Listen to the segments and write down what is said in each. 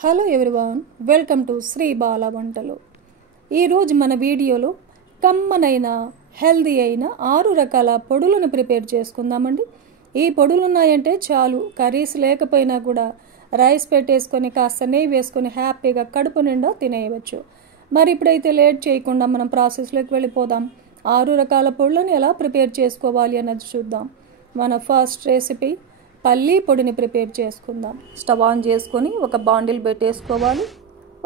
Hello everyone, welcome to Shri Bala వంటలు. ఈరోజు మన వీడియోలో కమ్మనైన హెల్దీ అయిన 6 రకాల పొడులను ప్రిపేర్ చేసుకుందామండి. ఈ పొడులు ఉన్నాయంటే చాలు, కర్రీస్ లేకపోయినా కూడా రైస్ పెట్టేసుకొని కాస్త నెయ్యి వేసుకొని హ్యాపీగా కడుపు నిండా తినేయవచ్చు. మరి ఇప్పుడైతే లేట్ చేయకుండా మనం ప్రాసెస్లోకి వెళ్ళిపోదాం. 6 రకాల పొడులను ఎలా ప్రిపేర్ చేసుకోవాలి అన్నది చూద్దాం. మన ఫస్ట్ రెసిపీ పల్లీ పొడిని ప్రిపేర్ చేసుకుందాం. స్టవ్ ఆన్ చేసుకొని ఒక బాండిల్ పెట్టేసుకోవాలి.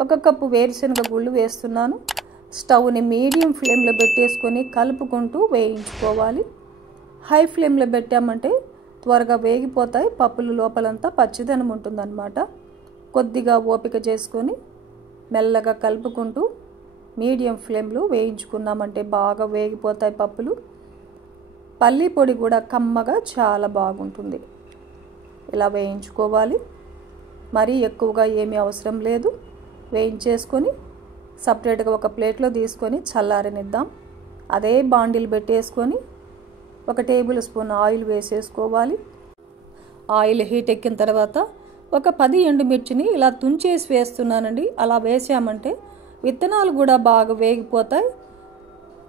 1 కప్పు వేరుశనగ గుళ్ళు వేస్తున్నాను. స్టవ్ని మీడియం ఫ్లేమ్లో పెట్టేసుకొని కలుపుకుంటూ వేయించుకోవాలి. హై ఫ్లేమ్లో పెట్టామంటే త్వరగా వేగిపోతాయి, పప్పులు లోపలంతా పచ్చిదనం ఉంటుందన్నమాట. కొద్దిగా ఓపిక చేసుకొని మెల్లగా కలుపుకుంటూ మీడియం ఫ్లేమ్లో వేయించుకున్నామంటే బాగా వేగిపోతాయి పప్పులు. పల్లీ పొడి కూడా కమ్మగా చాలా బాగుంటుంది. ఇలా వేయించుకోవాలి. మరీ ఎక్కువగా ఏమీ అవసరం లేదు. వేయించేసుకొని సపరేట్గా ఒక ప్లేట్లో తీసుకొని చల్లారనిద్దాం. అదే బాండిల్ పెట్టేసుకొని 1 టేబుల్ స్పూన్ ఆయిల్ వేసేసుకోవాలి. ఆయిల్ హీట్ ఎక్కిన తర్వాత ఒక 10 ఎండుమిర్చిని ఇలా తుంచేసి వేస్తున్నానండి. అలా వేసామంటే విత్తనాలు కూడా బాగా వేగిపోతాయి,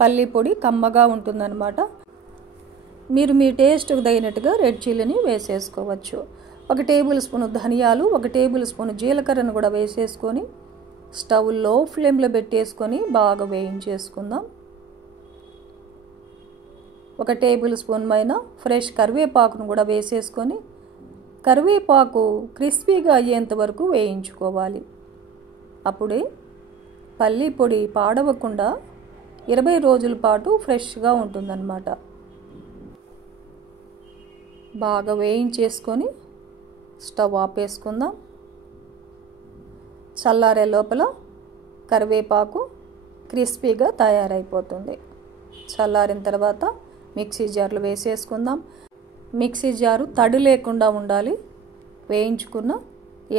పల్లీ పొడి కమ్మగా ఉంటుందన్నమాట. మీరు మీ టేస్ట్కి తగినట్టుగా రెడ్ చిల్లీని వేసేసుకోవచ్చు. 1 టేబుల్ స్పూన్ ధనియాలు, 1 టేబుల్ స్పూన్ జీలకర్రను కూడా వేసేసుకొని స్టవ్ లో ఫ్లేమ్లో పెట్టేసుకొని బాగా వేయించేసుకుందాం. 1 టేబుల్ స్పూన్ పైన ఫ్రెష్ కరివేపాకును కూడా వేసేసుకొని కరివేపాకు క్రిస్పీగా అయ్యేంత వరకు వేయించుకోవాలి. అప్పుడే పల్లీ పొడి పాడవకుండా 20 రోజుల పాటు ఫ్రెష్గా ఉంటుందన్నమాట. బాగా వేయించేసుకొని స్టవ్ ఆపేసుకుందాం. చల్లారే లోపల కరివేపాకు క్రిస్పీగా తయారైపోతుంది. చల్లారిన తర్వాత మిక్సీ జార్లో వేసేసుకుందాం. మిక్సీ జారు తడి లేకుండా ఉండాలి. వేయించుకున్న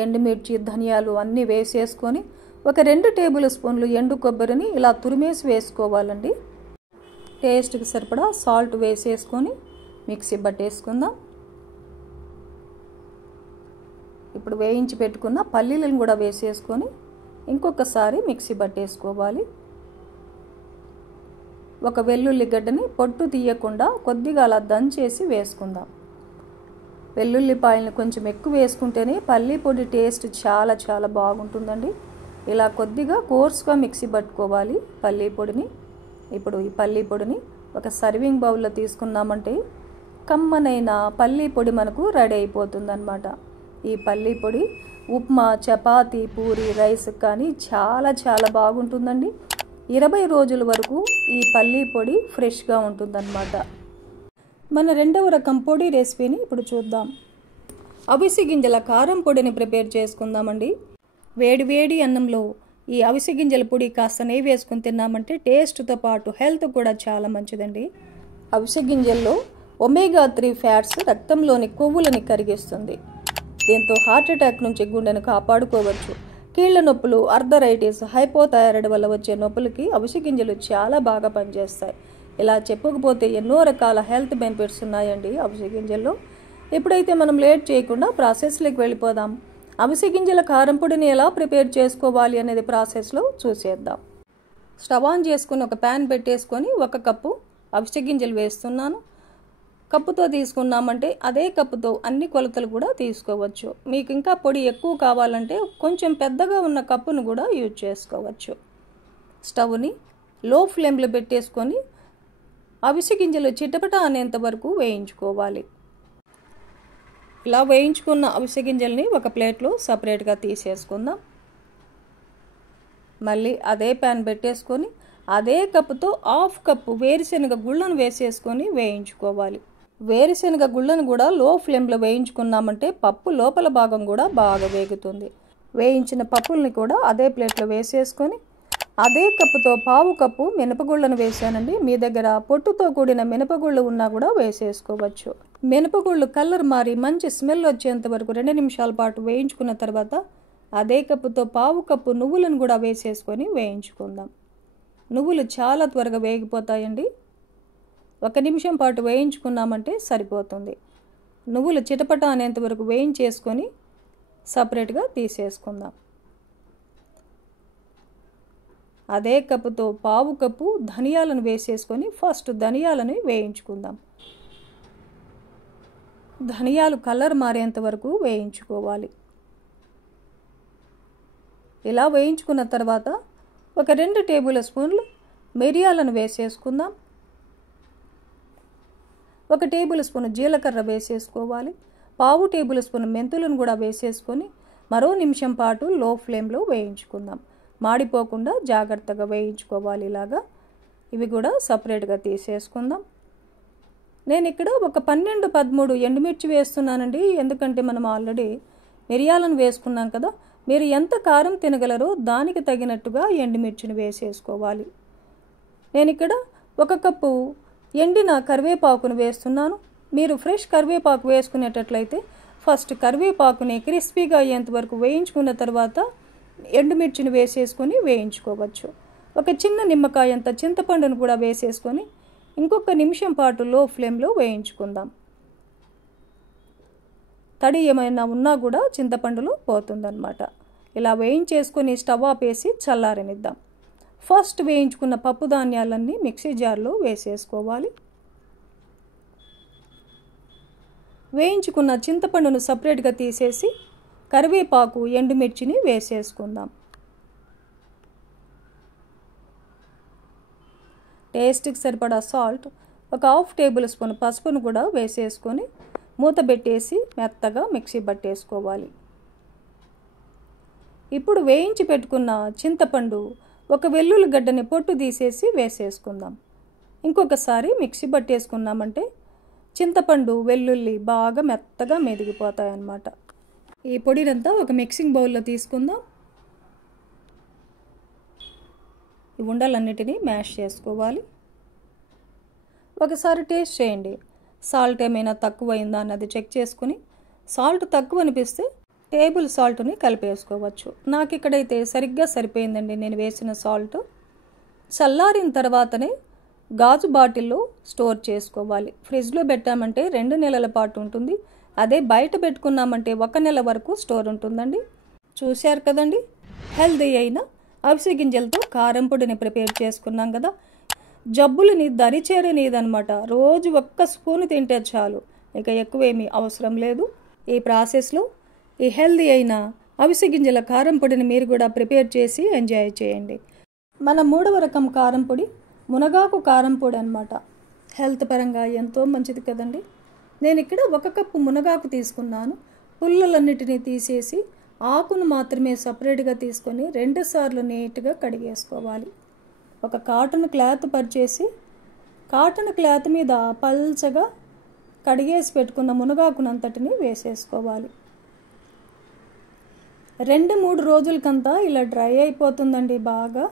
ఎండుమిర్చి, ధనియాలు అన్నీ వేసేసుకొని ఒక 2 టేబుల్ స్పూన్లు ఎండు కొబ్బరిని ఇలా తురిమేసి వేసుకోవాలండి. టేస్ట్కి సరిపడా సాల్ట్ వేసేసుకొని మిక్సీ పట్టేసుకుందాం. ఇప్పుడు వేయించి పెట్టుకున్న పల్లీలను కూడా వేసేసుకొని ఇంకొకసారి మిక్సీ పట్టేసుకోవాలి. 1 వెల్లుల్లి గడ్డని పొట్టు తీయకుండా కొద్దిగా అలా దంచేసి వేసుకుందాం. వెల్లుల్లిపాయలను కొంచెం ఎక్కువ వేసుకుంటేనే పల్లీ పొడి టేస్ట్ చాలా చాలా బాగుంటుందండి. ఇలా కొద్దిగా కోర్స్గా మిక్సీ పట్టుకోవాలి పల్లీ పొడిని. ఇప్పుడు ఈ పల్లీ పొడిని ఒక సర్వింగ్ బౌల్లో తీసుకున్నామంటే కమ్మనైన పల్లీ పొడి మనకు రెడీ అయిపోతుందన్నమాట. ఈ పల్లీ పొడి ఉప్మా, చపాతీ, పూరి, రైస్ కానీ చాలా చాలా బాగుంటుందండి. 20 రోజుల వరకు ఈ పల్లీ పొడి ఫ్రెష్గా ఉంటుందన్నమాట. మన 2వ రకం పొడి రెసిపీని ఇప్పుడు చూద్దాం. అవిసె గింజల కారం పొడిని ప్రిపేర్ చేసుకుందామండి. వేడి వేడి అన్నంలో ఈ అవిసె గింజల పొడి కాస్త నెయ్యి వేసుకుని తిన్నామంటే టేస్ట్తో పాటు హెల్త్ కూడా చాలా మంచిదండి. అవిసె గింజల్లో ఒమేగా 3 ఫ్యాట్స్ రక్తంలోని కొవ్వులని కరిగిస్తుంది. దీంతో హార్ట్ అటాక్ నుంచి గుండెను కాపాడుకోవచ్చు. కీళ్ల నొప్పులు, ఆర్థరైటిస్, హైపోథైరాయిడ్ వల్ల వచ్చే నొప్పులకి అవిసె గింజలు చాలా బాగా పనిచేస్తాయి. ఇలా చెప్పుకపోతే ఎన్నో రకాల హెల్త్ బెనిఫిట్స్ ఉన్నాయండి అవిసె గింజల్లో. ఇప్పుడైతే మనం లేట్ చేయకుండా ప్రాసెస్లోకి వెళ్ళిపోదాం. అవిసె గింజల కారం పొడిని ఎలా ప్రిపేర్ చేసుకోవాలి అనేది ప్రాసెస్లో చూసేద్దాం. స్టవ్ ఆన్ చేసుకుని ఒక ప్యాన్ పెట్టేసుకొని 1 కప్పు అవిసె గింజలు వేస్తున్నాను. కప్పుతో తీసుకున్నామంటే అదే కప్పుతో అన్ని కొలతలు కూడా తీసుకోవచ్చు. మీకు ఇంకా పొడి ఎక్కువ కావాలంటే కొంచెం పెద్దగా ఉన్న కప్పును కూడా యూజ్ చేసుకోవచ్చు. స్టవ్ని లో ఫ్లేమ్లో పెట్టేసుకొని అవిసె గింజలు చిటపట అనేంత వరకు వేయించుకోవాలి. ఇలా వేయించుకున్న అవిసె గింజల్ని ఒక ప్లేట్లో సపరేట్గా తీసేసుకుందాం. మళ్ళీ అదే ప్యాన్ పెట్టేసుకొని అదే కప్పుతో 1/2 కప్పు వేరుశనగ గుళ్ళను వేసేసుకొని వేయించుకోవాలి. వేరుశనగ గుళ్ళను కూడా లో ఫ్లేమ్లో వేయించుకున్నామంటే పప్పు లోపల భాగం కూడా బాగా వేగుతుంది. వేయించిన పప్పుల్ని కూడా అదే ప్లేట్లో వేసేసుకొని అదే కప్పుతో 1/2 కప్పు మినపగుళ్ళను వేసానండి. మీ దగ్గర పొట్టుతో కూడిన మినపగుళ్ళు ఉన్నా కూడా వేసేసుకోవచ్చు. మినపగుళ్ళు కలర్ మారి మంచి స్మెల్ వచ్చేంత వరకు 2 నిమిషాల పాటు వేయించుకున్న తర్వాత అదే కప్పుతో 1/2 కప్పు నువ్వులను కూడా వేసేసుకొని వేయించుకుందాం. నువ్వులు చాలా త్వరగా వేగిపోతాయండి. 1 నిమిషం పాటు వేయించుకున్నామంటే సరిపోతుంది. నువ్వులు చిటపట అనేంత వరకు వేయించేసుకొని సపరేట్గా తీసేసుకుందాం. అదే కప్పుతో పావు కప్పు ధనియాలను వేసేసుకొని ఫస్ట్ ధనియాలను వేయించుకుందాం. ధనియాలు కలర్ మారేంత వరకు వేయించుకోవాలి. ఇలా వేయించుకున్న తర్వాత ఒక 2 టేబుల్ స్పూన్లు మిరియాలను వేసేసుకుందాం. 1 టేబుల్ స్పూన్ జీలకర్ర వేసేసుకోవాలి. పావు టేబుల్ స్పూన్ మెంతులను కూడా వేసేసుకొని మరో నిమిషం పాటు లో ఫ్లేమ్లో వేయించుకుందాం. మాడిపోకుండా జాగ్రత్తగా వేయించుకోవాలి. ఇలాగా ఇవి కూడా సపరేట్గా తీసేసుకుందాం. నేను ఇక్కడ ఒక 12-13 ఎండుమిర్చి వేస్తున్నానండి. ఎందుకంటే మనం ఆల్రెడీ మిరియాలను వేసుకున్నాం కదా. మీరు ఎంత కారం తినగలరో దానికి తగినట్టుగా ఎండుమిర్చిని వేసేసుకోవాలి. నేను ఇక్కడ 1 కప్పు ఎండిన కరివేపాకును వేస్తున్నాను. మీరు ఫ్రెష్ కరివేపాకు వేసుకునేటట్లయితే ఫస్ట్ కరివేపాకుని క్రిస్పీగా అయ్యేంత వరకు వేయించుకున్న తర్వాత ఎండుమిర్చిని వేసేసుకొని వేయించుకోవచ్చు. ఒక చిన్న నిమ్మకాయ అంత చింతపండును కూడా వేసేసుకొని ఇంకొక నిమిషం పాటు లో ఫ్లేమ్లో వేయించుకుందాం. తడి ఏమైనా ఉన్నా కూడా చింతపండులో పోతుందన్నమాట. ఇలా వేయించేసుకొని స్టవ్ ఆపేసి చల్లారనిద్దాం. ఫస్ట్ వేయించుకున్న పప్పు ధాన్యాలన్నీ మిక్సీ జార్లో వేసేసుకోవాలి. వేయించుకున్న చింతపండును సపరేట్గా తీసేసి కరివేపాకు ఎండుమిర్చిని వేసేసుకుందాం. టేస్ట్కి సరిపడా సాల్ట్, ఒక 1/2 టేబుల్ స్పూన్ పసుపును కూడా వేసేసుకొని మూత పెట్టేసి మెత్తగా మిక్సీ పట్టేసుకోవాలి. ఇప్పుడు వేయించి పెట్టుకున్న చింతపండు, ఒక వెల్లుల్లి గడ్డని పొట్టు తీసేసి వేసేసుకుందాం. ఇంకొకసారి మిక్సీ పట్టేసుకున్నామంటే చింతపండు వెల్లుల్లి బాగా మెత్తగా మెదిగిపోతాయన్నమాట. ఈ పొడినంతా ఒక మిక్సింగ్ బౌల్లో తీసుకుందాం. ఈ ఉండలన్నిటినీ మ్యాష్ చేసుకోవాలి. ఒకసారి టేస్ట్ చేయండి. సాల్ట్ ఏమైనా తక్కువైందా అన్నది చెక్ చేసుకుని సాల్ట్ తక్కువ అనిపిస్తే టేబుల్ సాల్ట్ని కలిపేసుకోవచ్చు. నాకు ఇక్కడైతే సరిగ్గా సరిపోయిందండి నేను వేసిన సాల్ట్. చల్లారిన తర్వాతనే గాజు బాటిల్లో స్టోర్ చేసుకోవాలి. ఫ్రిడ్జ్లో పెట్టామంటే 2 నెలల పాటు ఉంటుంది. అదే బయట పెట్టుకున్నామంటే 1 నెల వరకు స్టోర్ ఉంటుందండి. చూశారు కదండి, హెల్దీ అయిన అవిసె గింజలతో కారం పొడిని ప్రిపేర్ చేసుకున్నాం కదా. జబ్బులని దరిచేరనిదనమాట. రోజు 1 స్పూను తింటే చాలు, ఇక ఎక్కువేమీ అవసరం లేదు. ఈ ప్రాసెస్లో ఈ హెల్దీ అయిన అవిసె గింజల కారం పొడిని మీరు కూడా ప్రిపేర్ చేసి ఎంజాయ్ చేయండి. మన 3వ రకం కారం పొడి మునగాకు కారం పొడి అనమాట. హెల్త్ పరంగా ఎంతో మంచిది కదండి. నేను ఇక్కడ 1 కప్పు మునగాకు తీసుకున్నాను. పుల్లలన్నిటినీ తీసేసి ఆకును మాత్రమే సపరేట్గా తీసుకొని 2 సార్లు నీట్గా కడిగేసుకోవాలి. ఒక కాటన్ క్లాత్ పరిచేసి కాటన్ క్లాత్ మీద పల్చగా కడిగేసి పెట్టుకున్న మునగాకునంతటిని వేసేసుకోవాలి. 2-3 రోజులకంతా ఇలా డ్రై అయిపోతుందండి. బాగా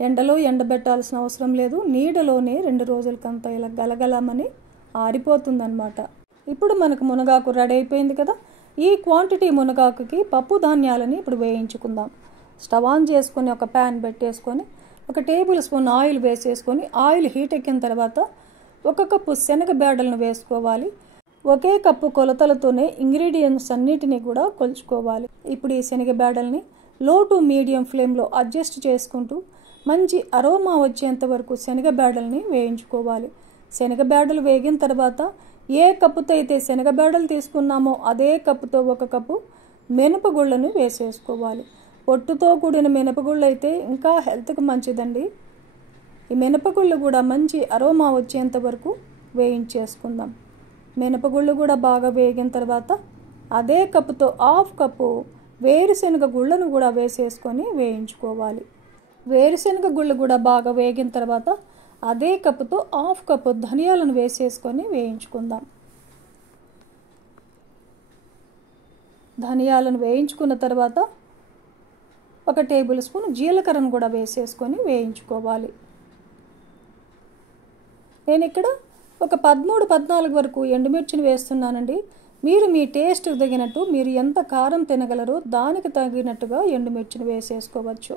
ఎండలో ఎండబెట్టాల్సిన అవసరం లేదు. నీడలోనే 2 రోజులకంతా ఇలా గలగలమని ఆరిపోతుందన్నమాట. ఇప్పుడు మనకు మునగాకు రెడీ అయిపోయింది కదా. ఈ క్వాంటిటీ మునగాకుకి పప్పు ధాన్యాలని ఇప్పుడు వేయించుకుందాం. స్టవ్ ఆన్ చేసుకొని ఒక ప్యాన్ పెట్టేసుకొని 1 టేబుల్ స్పూన్ ఆయిల్ వేసేసుకొని ఆయిల్ హీట్ ఎక్కిన తర్వాత 1 కప్పు శనగ బేడలను వేసుకోవాలి. ఒకే కప్పు కొలతలతోనే ఇంగ్రీడియంట్స్ అన్నిటినీ కూడా కొలుచుకోవాలి. ఇప్పుడు ఈ శనగ బేడల్ని లో టు మీడియం ఫ్లేమ్లో అడ్జస్ట్ చేసుకుంటూ మంచి అరోమా వచ్చేంత వరకు శనగ బేడల్ని వేయించుకోవాలి. శనగ బేడలు వేగిన తర్వాత ఏ కప్పుతో అయితే శనగ బేడలు తీసుకున్నామో అదే కప్పుతో 1 కప్పు మినపగుళ్ళను వేసేసుకోవాలి. పొట్టుతో కూడిన మినపగుళ్ళు అయితే ఇంకా హెల్త్కి మంచిదండి. ఈ మినపగుళ్ళు కూడా మంచి అరోమా వచ్చేంత వరకు వేయించేసుకుందాం. మినపగుళ్ళు కూడా బాగా వేగిన తర్వాత అదే కప్పుతో 1/2 కప్పు వేరుశనగ గుళ్ళను కూడా వేసేసుకొని వేయించుకోవాలి. వేరుశనగ గుళ్ళు కూడా బాగా వేగిన తర్వాత అదే కప్పుతో 1/2 కప్పు ధనియాలను వేసేసుకొని వేయించుకుందాం. ధనియాలను వేయించుకున్న తర్వాత 1 టేబుల్ స్పూన్ జీలకర్రను కూడా వేసేసుకొని వేయించుకోవాలి. నేను ఇక్కడ ఒక 13-14 వరకు ఎండుమిర్చిని వేస్తున్నానండి. మీరు మీ టేస్ట్కి తగినట్టు మీరు ఎంత కారం తినగలరో దానికి తగినట్టుగా ఎండుమిర్చిని వేసేసుకోవచ్చు.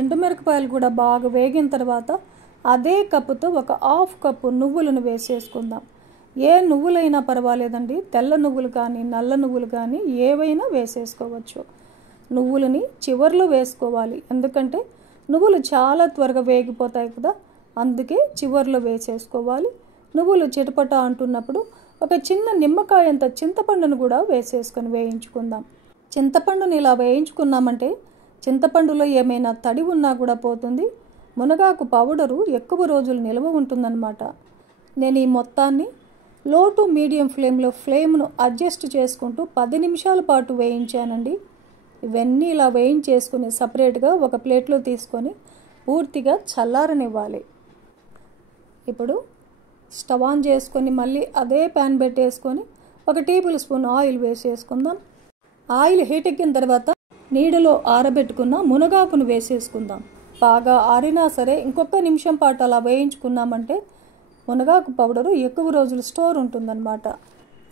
ఎండుమిరపకాయలు కూడా బాగా వేగిన తర్వాత అదే కప్పుతో 1/2 కప్పు నువ్వులను వేసేసుకుందాం. ఏ నువ్వులైనా పర్వాలేదండి. తెల్ల నువ్వులు కానీ నల్ల నువ్వులు కానీ ఏవైనా వేసేసుకోవచ్చు. నువ్వులని చివర్లో వేసుకోవాలి. ఎందుకంటే నువ్వులు చాలా త్వరగా వేగిపోతాయి కదా, అందుకే చివర్లో వేసేసుకోవాలి. నువ్వులు చిటపట అంటున్నప్పుడు ఒక చిన్న నిమ్మకాయ అంత చింతపండును కూడా వేసేసుకొని వేయించుకుందాం. చింతపండుని ఇలా వేయించుకున్నామంటే చింతపండులో ఏమైనా తడి ఉన్నా కూడా పోతుంది. మునగాకు పౌడరు ఎక్కువ రోజులు నిల్వ ఉంటుందన్నమాట. నేను ఈ మొత్తాన్ని లో టు మీడియం ఫ్లేమ్ను అడ్జస్ట్ చేసుకుంటూ 10 నిమిషాల పాటు వేయించానండి. ఇవన్నీ ఇలా వేయించేసుకుని సపరేట్గా ఒక ప్లేట్లో తీసుకొని పూర్తిగా చల్లారనివ్వాలి. ఇప్పుడు స్టవ్ ఆన్ చేసుకొని మళ్ళీ అదే ప్యాన్ పెట్టేసుకొని 1 టేబుల్ స్పూన్ ఆయిల్ వేసేసుకుందాం. ఆయిల్ హీట్ ఎక్కిన తర్వాత నీడలో ఆరబెట్టుకున్న మునగాకును వేసేసుకుందాం. బాగా ఆరినా సరే ఇంకొక నిమిషం పాటు అలా వేయించుకున్నామంటే మునగాకు పౌడరు ఎక్కువ రోజులు స్టోర్ ఉంటుందన్నమాట.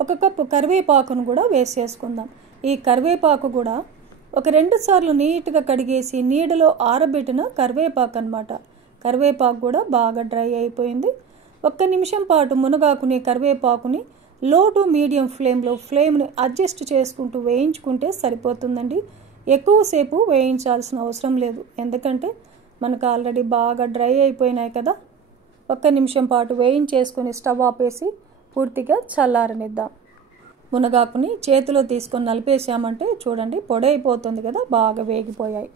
1 కప్పు కరివేపాకును కూడా వేసేసుకుందాం. ఈ కరివేపాకు కూడా ఒక 2 సార్లు నీట్గా కడిగేసి నీడలో ఆరబెట్టిన కరివేపాకు అన్నమాట. కరివేపాకు కూడా బాగా డ్రై అయిపోయింది. 1 నిమిషం పాటు మునగాకుని కరివేపాకుని లో టు మీడియం ఫ్లేమ్ని అడ్జస్ట్ చేసుకుంటూ వేయించుకుంటే సరిపోతుందండి. ఎక్కువసేపు వేయించాల్సిన అవసరం లేదు, ఎందుకంటే మనకు ఆల్రెడీ బాగా డ్రై అయిపోయినాయి కదా. 1 నిమిషం పాటు వేయించేసుకొని స్టవ్ ఆపేసి పూర్తిగా చల్లారనిద్దాం. మునగాకుని చేతిలో తీసుకొని నలిపేసామంటే చూడండి పొడి అయిపోతుంది కదా, బాగా వేగిపోయాయి.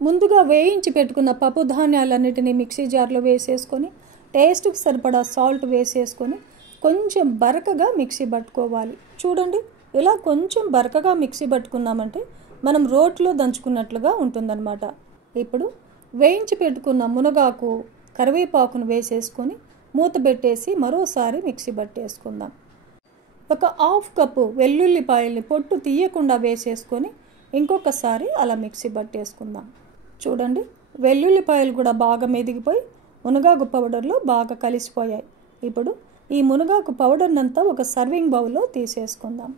ముందుగా వేయించి పెట్టుకున్న పప్పు ధాన్యాలన్నిటినీ మిక్సీ జార్లో వేసేసుకొని టేస్ట్కి సరిపడా సాల్ట్ వేసేసుకొని కొంచెం బరకగా మిక్సీ పట్టుకోవాలి. చూడండి ఇలా కొంచెం బరకగా మిక్సీ పట్టుకున్నామంటే మనం రోట్లో దంచుకున్నట్లుగా ఉంటుందన్నమాట. ఇప్పుడు వేయించి పెట్టుకున్న మునగాకు కరివేపాకును వేసేసుకొని మూత పెట్టేసి మరోసారి మిక్సీ పట్టేసుకుందాం. 1/2 కప్పు వెల్లుల్లిపాయల్ని పొట్టు తీయకుండా వేసేసుకొని ఇంకొకసారి అలా మిక్సీ పట్టేసుకుందాం. చూడండి వెల్లుల్లిపాయలు కూడా బాగా మెదిగిపోయి మునగాకు పౌడర్లో బాగా కలిసిపోయాయి. ఇప్పుడు ఈ మునగాకు పౌడర్నంతా ఒక సర్వింగ్ బౌల్లో తీసేసుకుందాం.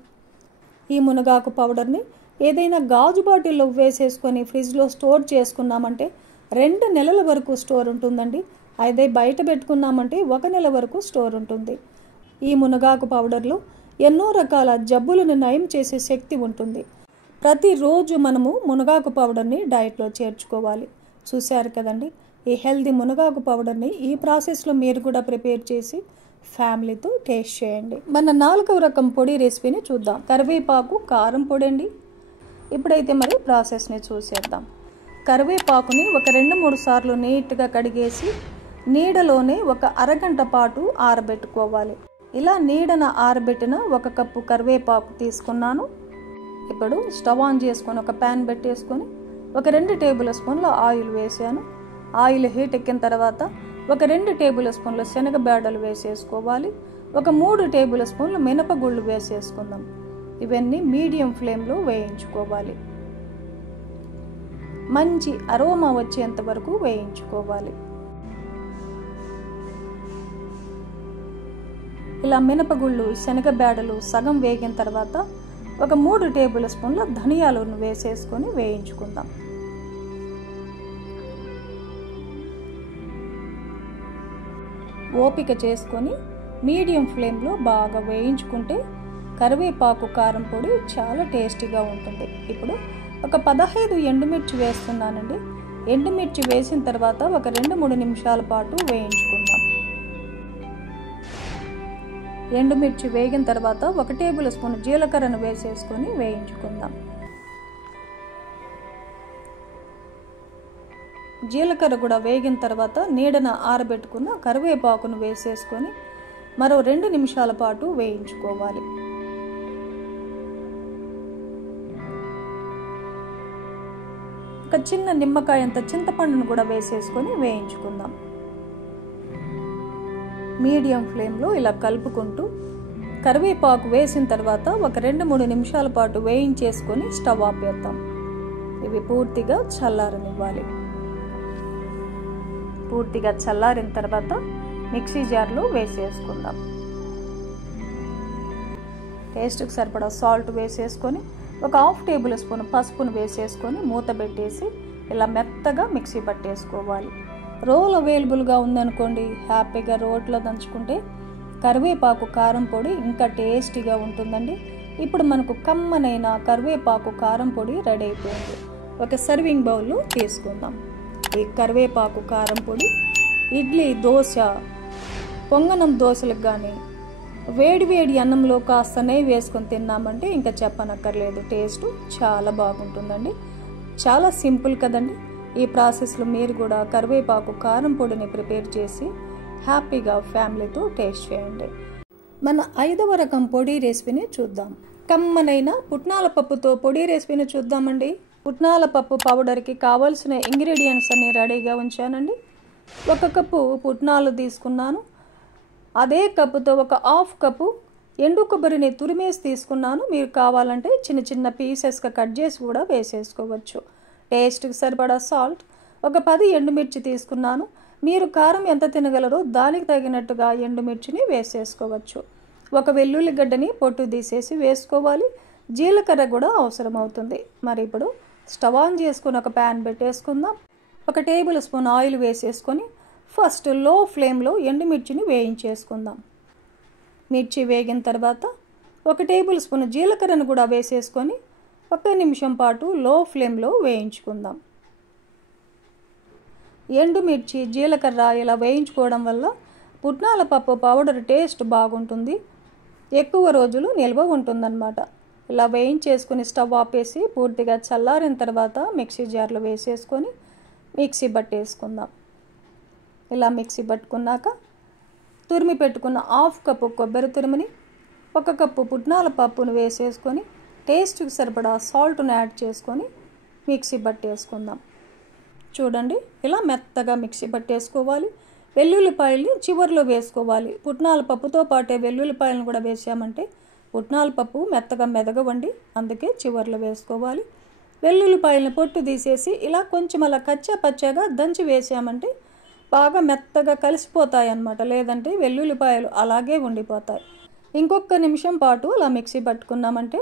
ఈ మునగాకు పౌడర్ని ఏదైనా గాజు బాటిల్లో వేసేసుకొని ఫ్రిడ్జ్లో స్టోర్ చేసుకున్నామంటే 2 నెలల వరకు స్టోర్ ఉంటుందండి. అదే బయట పెట్టుకున్నామంటే 1 నెల వరకు స్టోర్ ఉంటుంది. ఈ మునగాకు పౌడర్లో ఎన్నో రకాల జబ్బులను నయం చేసే శక్తి ఉంటుంది. ప్రతిరోజు మనము మునగాకు పౌడర్ని డైట్లో చేర్చుకోవాలి. చూశారు కదండి, ఈ హెల్దీ మునగాకు పౌడర్ని ఈ ప్రాసెస్లో మీరు కూడా ప్రిపేర్ చేసి ఫ్యామిలీతో టేస్ట్ చేయండి. మన 4వ రకం పొడి రెసిపీని చూద్దాం. కరివేపాకు కారం పొడి అండి. ఇప్పుడైతే మరి ప్రాసెస్ని చూసేద్దాం. కరివేపాకుని ఒక 2-3 సార్లు నీట్గా కడిగేసి నీడలోనే ఒక అరగంట పాటు ఆరబెట్టుకోవాలి. ఇలా నీడన ఆరబెట్టిన 1 కప్పు కరివేపాకు తీసుకున్నాను. ఇప్పుడు స్టవ్ ఆన్ చేసుకొని ఒక ప్యాన్ పెట్టేసుకొని ఒక 2 టేబుల్ స్పూన్ల ఆయిల్ వేసాను. ఆయిల్ హీట్ ఎక్కిన తర్వాత ఒక 2 టేబుల్ స్పూన్ల శనగబేడలు వేసేసుకోవాలి. ఒక 3 టేబుల్ స్పూన్లు మినపగుళ్ళు వేసేసుకుందాం. ఇవన్నీ మీడియం ఫ్లేమ్లో వేయించుకోవాలి. మంచి అరోమా వచ్చేంత వరకు వేయించుకోవాలి. ఇలా మినపగుళ్ళు శనగబేడలు సగం వేగిన తర్వాత ఒక 3 టేబుల్ స్పూన్ల ధనియాలను వేసేసుకొని వేయించుకుందాం. ఓపిక చేసుకొని మీడియం ఫ్లేమ్లో బాగా వేయించుకుంటే కరివేపాకు కారం పొడి చాలా టేస్టీగా ఉంటుంది. ఇప్పుడు ఒక 15 ఎండుమిర్చి వేస్తున్నానండి. ఎండుమిర్చి వేసిన తర్వాత ఒక 2-3 నిమిషాల పాటు వేయించుకుందాం. ఎండుమిర్చి వేగిన తర్వాత 1 టేబుల్ స్పూన్ జీలకర్రను వేసేసుకొని వేయించుకుందాం. జీలకర్ర కూడా వేగిన తర్వాత నీడన ఆరబెట్టుకున్న కరివేపాకును వేసేసుకొని మరో 2 నిమిషాల పాటు వేయించుకోవాలి. ఒక చిన్న నిమ్మకాయ అంత చింతపండును కూడా వేసేసుకొని వేయించుకుందాం. మీడియం ఫ్లేమ్లో ఇలా కలుపుకుంటూ కరివేపాకు వేసిన తర్వాత ఒక 2-3 నిమిషాల పాటు వేయించేసుకొని స్టవ్ ఆపేద్దాం. ఇవి పూర్తిగా చల్లారనివ్వాలి. పూర్తిగా చల్లారిన తర్వాత మిక్సీ జార్లో వేసేసుకుందాం. టేస్ట్కి సరిపడా సాల్ట్ వేసేసుకొని ఒక 1/2 టేబుల్ స్పూన్ పసుపును వేసేసుకొని మూత పెట్టేసి ఇలా మెత్తగా మిక్సీ పట్టేసుకోవాలి. రోల్ అవైలబుల్గా ఉందనుకోండి, హ్యాపీగా రోట్లో దంచుకుంటే కరివేపాకు కారం పొడి ఇంకా టేస్టీగా ఉంటుందండి. ఇప్పుడు మనకు కమ్మనైన కరివేపాకు కారం పొడి రెడీ అయిపోయింది. ఒక సర్వింగ్ బౌల్లో తీసుకుందాం. ఈ కరివేపాకు కారం పొడి ఇడ్లీ, దోశ, పొంగనం దోశలకు కానీ వేడి వేడి అన్నంలో కాస్త నెయ్యి వేసుకొని తిన్నామంటే ఇంకా చెప్పనక్కర్లేదు. టేస్ట్ చాలా బాగుంటుందండి. చాలా సింపుల్ కదండి. ఈ ప్రాసెస్లో మీరు కూడా కరివేపాకు కారం పొడిని ప్రిపేర్ చేసి హ్యాపీగా ఫ్యామిలీతో టేస్ట్ చేయండి. మన 5వ రకం పొడి రెసిపీని చూద్దాం. కమ్మనైన పుట్నాల పప్పుతో పొడి రెసిపీని చూద్దామండి. పుట్నాల పప్పు పౌడర్కి కావాల్సిన ఇంగ్రీడియంట్స్ అన్ని రెడీగా ఉంచానండి. 1 కప్పు పుట్నాలు తీసుకున్నాను. అదే కప్పుతో ఒక 1/2 కప్పు ఎండు కొబ్బరిని తురిమేసి తీసుకున్నాను. మీరు కావాలంటే చిన్న చిన్న పీసెస్గా కట్ చేసి కూడా వేసేసుకోవచ్చు. టేస్ట్కి సరిపడా సాల్ట్, ఒక 10 ఎండుమిర్చి తీసుకున్నాను. మీరు కారం ఎంత తినగలరో దానికి తగినట్టుగా ఎండుమిర్చిని వేసేసుకోవచ్చు. 1 వెల్లుల్లిగడ్డని పొట్టు తీసేసి వేసుకోవాలి. జీలకర్ర కూడా అవసరం అవుతుంది. మరి ఇప్పుడు స్టవ్ ఆన్ చేసుకుని ఒక ప్యాన్ పెట్టేసుకుందాం. 1 టేబుల్ స్పూన్ ఆయిల్ వేసేసుకొని ఫస్ట్ లో ఫ్లేమ్లో ఎండుమిర్చిని వేయించేసుకుందాం. మిర్చి వేగిన తర్వాత 1 టేబుల్ స్పూన్ జీలకర్రను కూడా వేసేసుకొని 1 నిమిషం పాటు లో ఫ్లేమ్లో వేయించుకుందాం. ఎండుమిర్చి, జీలకర్ర ఇలా వేయించుకోవడం వల్ల పుట్నాల పప్పు పౌడర్ టేస్ట్ బాగుంటుంది, ఎక్కువ రోజులు నిల్వ ఉంటుందన్నమాట. ఇలా వేయించేసుకుని స్టవ్ ఆపేసి పూర్తిగా చల్లారిన తర్వాత మిక్సీ జార్లో వేసేసుకొని మిక్సీ పట్టేసుకుందాం. ఇలా మిక్సీ పట్టుకున్నాక తురిమి పెట్టుకున్న 1/2 కప్పు కొబ్బరి తురిమిని, 1 కప్పు పుట్నాల పప్పును వేసేసుకొని టేస్ట్కి సరిపడా సాల్ట్ను యాడ్ చేసుకొని మిక్సీ పట్టేసుకుందాం. చూడండి, ఇలా మెత్తగా మిక్సీ పట్టేసుకోవాలి. వెల్లుల్లిపాయల్ని చివరిలో వేసుకోవాలి. పుట్నాల పప్పుతో పాటే వెల్లుల్లిపాయలను కూడా వేసామంటే పుట్నాల పప్పు మెత్తగా మెదగవండి, అందుకే చివరిలో వేసుకోవాలి. వెల్లుల్లిపాయలను పొట్టు తీసేసి ఇలా కొంచెం అలా కచ్చా పచ్చాగా దంచి వేసామంటే బాగా మెత్తగా కలిసిపోతాయి అన్నమాట. లేదంటే వెల్లుల్లిపాయలు అలాగే ఉండిపోతాయి. ఇంకొక నిమిషం పాటు అలా మిక్సీ పట్టుకున్నామంటే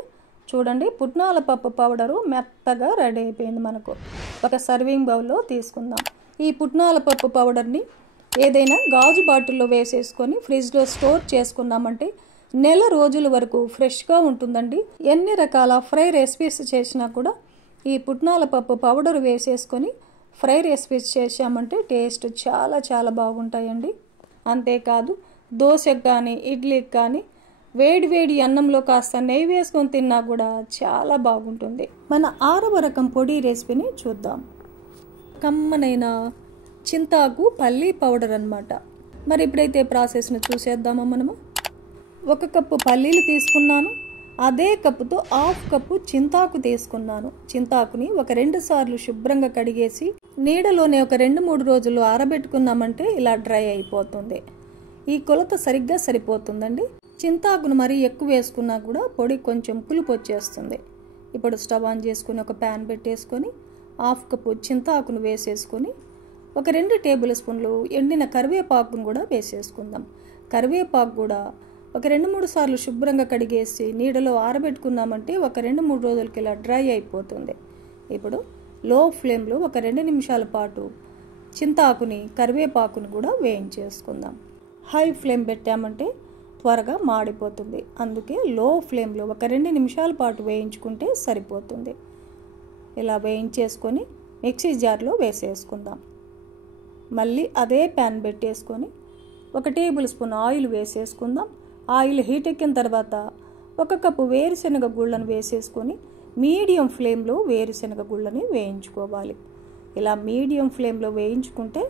చూడండి, పుట్నాల పప్పు పౌడరు మెత్తగా రెడీ అయిపోయింది. మనకు ఒక సర్వింగ్ బౌల్లో తీసుకుందాం. ఈ పుట్నాల పప్పు పౌడర్ని ఏదైనా గాజు బాటిల్లో వేసేసుకొని ఫ్రిడ్జ్లో స్టోర్ చేసుకున్నామంటే నెల రోజుల వరకు ఫ్రెష్గా ఉంటుందండి. ఎన్ని రకాల ఫ్రై రెసిపీస్ చేసినా కూడా ఈ పుట్నాల పప్పు పౌడర్ వేసేసుకొని ఫ్రై రెసిపీస్ చేసామంటే టేస్ట్ చాలా చాలా బాగుంటాయండి. అంతేకాదు దోశకు కానీ ఇడ్లీకి కానీ వేడి వేడి అన్నంలో కాస్త నెయ్యి వేసుకొని తిన్నా కూడా చాలా బాగుంటుంది. మన 6వ రకం పొడి రెసిపీని చూద్దాం. కమ్మనైన చింతాకు పల్లి పౌడర్ అన్నమాట. మరి ఇప్పుడైతే ప్రాసెస్ను చూసేద్దామా మనము. 1 కప్పు పల్లీలు తీసుకున్నాను. అదే కప్పుతో 1/2 కప్పు చింతాకు తీసుకున్నాను. చింతాకుని ఒక 2 సార్లు శుభ్రంగా కడిగేసి నీడలోనే ఒక 2-3 రోజులు ఆరబెట్టుకున్నామంటే ఇలా డ్రై అయిపోతుంది. ఈ కొలత సరిగ్గా సరిపోతుందండి. చింతాకును మరీ ఎక్కువ వేసుకున్నా కూడా పొడి కొంచెం పులుపు వచ్చేస్తుంది. ఇప్పుడు స్టవ్ ఆన్ చేసుకుని ఒక ప్యాన్ పెట్టేసుకొని 1/2 కప్పు చింతాకును వేసేసుకొని ఒక 2 టేబుల్ స్పూన్లు ఎండిన కరివేపాకును కూడా వేసేసుకుందాం. కరివేపాకు కూడా ఒక 2-3 సార్లు శుభ్రంగా కడిగేసి నీడలో ఆరబెట్టుకున్నామంటే ఒక 2-3 రోజులకి ఇలా డ్రై అయిపోతుంది. ఇప్పుడు లో ఫ్లేమ్లో ఒక 2 నిమిషాల పాటు చింతాకుని, కరివేపాకుని కూడా వేయించేసుకుందాం. హై ఫ్లేమ్ పెట్టామంటే త్వరగా మాడిపోతుంది. అందుకే లో ఫ్లేమ్లో ఒక 2 నిమిషాల పాటు వేయించుకుంటే సరిపోతుంది. ఇలా వేయించేసుకొని మిక్సీ జార్లో వేసేసుకుందాం. మళ్ళీ అదే ప్యాన్ పెట్టేసుకొని 1 టేబుల్ స్పూన్ ఆయిల్ వేసేసుకుందాం. ఆయిల్ హీట్ ఎక్కిన తర్వాత 1 కప్పు వేరుశనగ గుళ్ళను వేసేసుకొని మీడియం ఫ్లేమ్లో వేరుశనగ గుళ్ళని వేయించుకోవాలి. ఇలా మీడియం ఫ్లేమ్లో వేయించుకుంటే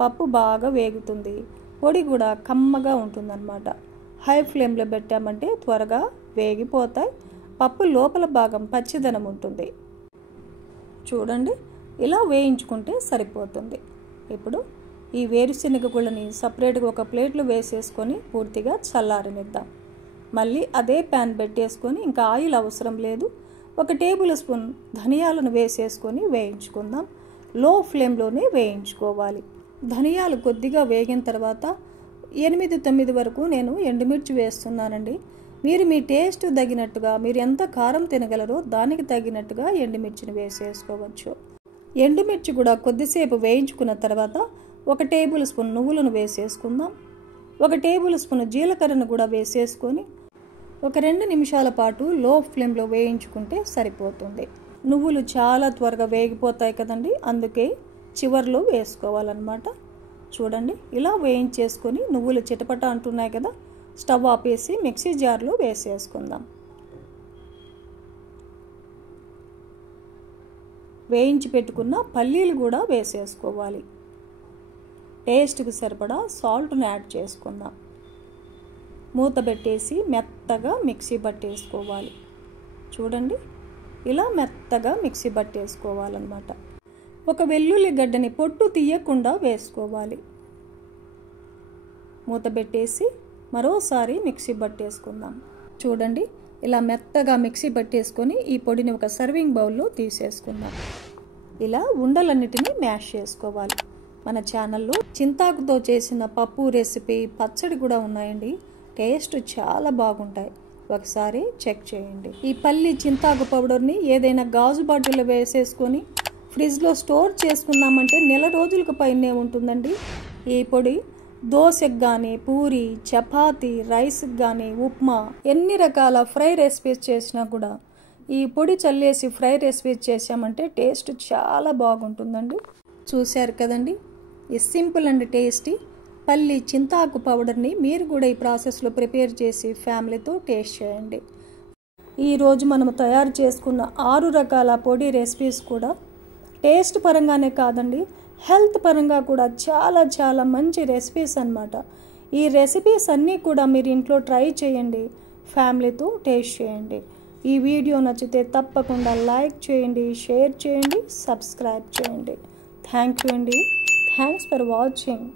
పప్పు బాగా వేగుతుంది, పొడి కూడా కమ్మగా ఉంటుందన్నమాట. హై ఫ్లేమ్లో పెట్టామంటే త్వరగా వేగిపోతాయి, పప్పు లోపల భాగం పచ్చిదనం ఉంటుంది. చూడండి, ఇలా వేయించుకుంటే సరిపోతుంది. ఇప్పుడు ఈ వేరుశనగ గుళ్ళని సపరేట్గా ఒక ప్లేట్లో వేసేసుకొని పూర్తిగా చల్లారనిద్దాం. మళ్ళీ అదే ప్యాన్ పెట్టేసుకొని ఇంకా ఆయిల్ అవసరం లేదు. 1 టేబుల్ స్పూన్ ధనియాలను వేసేసుకొని వేయించుకుందాం. లో ఫ్లేమ్లోనే వేయించుకోవాలి. ధనియాలు కొద్దిగా వేగిన తర్వాత 8-9 వరకు నేను ఎండుమిర్చి వేస్తున్నానండి. మీరు మీ టేస్ట్ తగినట్టుగా, మీరు ఎంత కారం తినగలరో దానికి తగినట్టుగా ఎండుమిర్చిని వేసేసుకోవచ్చు. ఎండుమిర్చి కూడా కొద్దిసేపు వేయించుకున్న తర్వాత 1 టేబుల్ స్పూన్ నువ్వులను వేసేసుకుందాం. 1 టేబుల్ స్పూన్ జీలకర్రను కూడా వేసేసుకొని ఒక 2 నిమిషాల పాటు లో ఫ్లేమ్లో వేయించుకుంటే సరిపోతుంది. నువ్వులు చాలా త్వరగా వేగిపోతాయి కదండి, అందుకే చివర్లో వేసుకోవాలన్నమాట. చూడండి, ఇలా వేయించేసుకొని నువ్వులు చిటపట అంటున్నాయి కదా, స్టవ్ ఆపేసి మిక్సీ జార్లో వేసేసుకుందాం. వేయించి పెట్టుకున్న పల్లీలు కూడా వేసేసుకోవాలి. టేస్ట్కి సరిపడా సాల్ట్ను యాడ్ చేసుకుందాం. మూత పెట్టేసి మెత్తగా మిక్సీ పట్టేసుకోవాలి. చూడండి, ఇలా మెత్తగా మిక్సీ పట్టేసుకోవాలన్నమాట. ఒక వెల్లుల్లి గడ్డని పొట్టు తీయకుండా వేసుకోవాలి. మూత పెట్టేసి మరోసారి మిక్సీ పట్టేసుకుందాం. చూడండి, ఇలా మెత్తగా మిక్సీ పట్టేసుకొని ఈ పొడిని ఒక సర్వింగ్ బౌల్లో తీసేసుకుందాం. ఇలా ఉండలన్నిటినీ మ్యాష్ చేసుకోవాలి. మన ఛానల్లో చింతాకుతో చేసిన పప్పు రెసిపీ, పచ్చడి కూడా ఉన్నాయండి. టేస్ట్ చాలా బాగుంటాయి, ఒకసారి చెక్ చేయండి. ఈ పల్లి చింతాకు పౌడర్ని ఏదైనా గాజు బాటిల్లో వేసేసుకొని ఫ్రిడ్జ్లో స్టోర్ చేసుకున్నామంటే నెల రోజులకు పైనే ఉంటుందండి. ఈ పొడి దోశకు కానీ, పూరి, చపాతీ, రైస్కి కానీ, ఉప్మా, ఎన్ని రకాల ఫ్రై రెసిపీస్ చేసినా కూడా ఈ పొడి చల్లేసి ఫ్రై రెసిపీస్ చేసామంటే టేస్ట్ చాలా బాగుంటుందండి. చూశారు కదండి, ఈ సింపుల్ అండ్ టేస్టీ పల్లి చింతాకు పౌడర్ని మీరు కూడా ఈ ప్రాసెస్లో ప్రిపేర్ చేసి ఫ్యామిలీతో టేస్ట్ చేయండి. ఈరోజు మనం తయారు చేసుకున్న 6 రకాల పొడి రెసిపీస్ కూడా టేస్ట్ పరంగానే కాదండి, హెల్త్ పరంగా కూడా చాలా చాలా మంచి రెసిపీస్ అన్నమాట. ఈ రెసిపీస్ అన్నీ కూడా మీరు ఇంట్లో ట్రై చేయండి, ఫ్యామిలీతో టేస్ట్ చేయండి. ఈ వీడియో నచ్చితే తప్పకుండా లైక్ చేయండి, షేర్ చేయండి, సబ్స్క్రైబ్ చేయండి. థ్యాంక్ యూ అండి. Thanks for watching.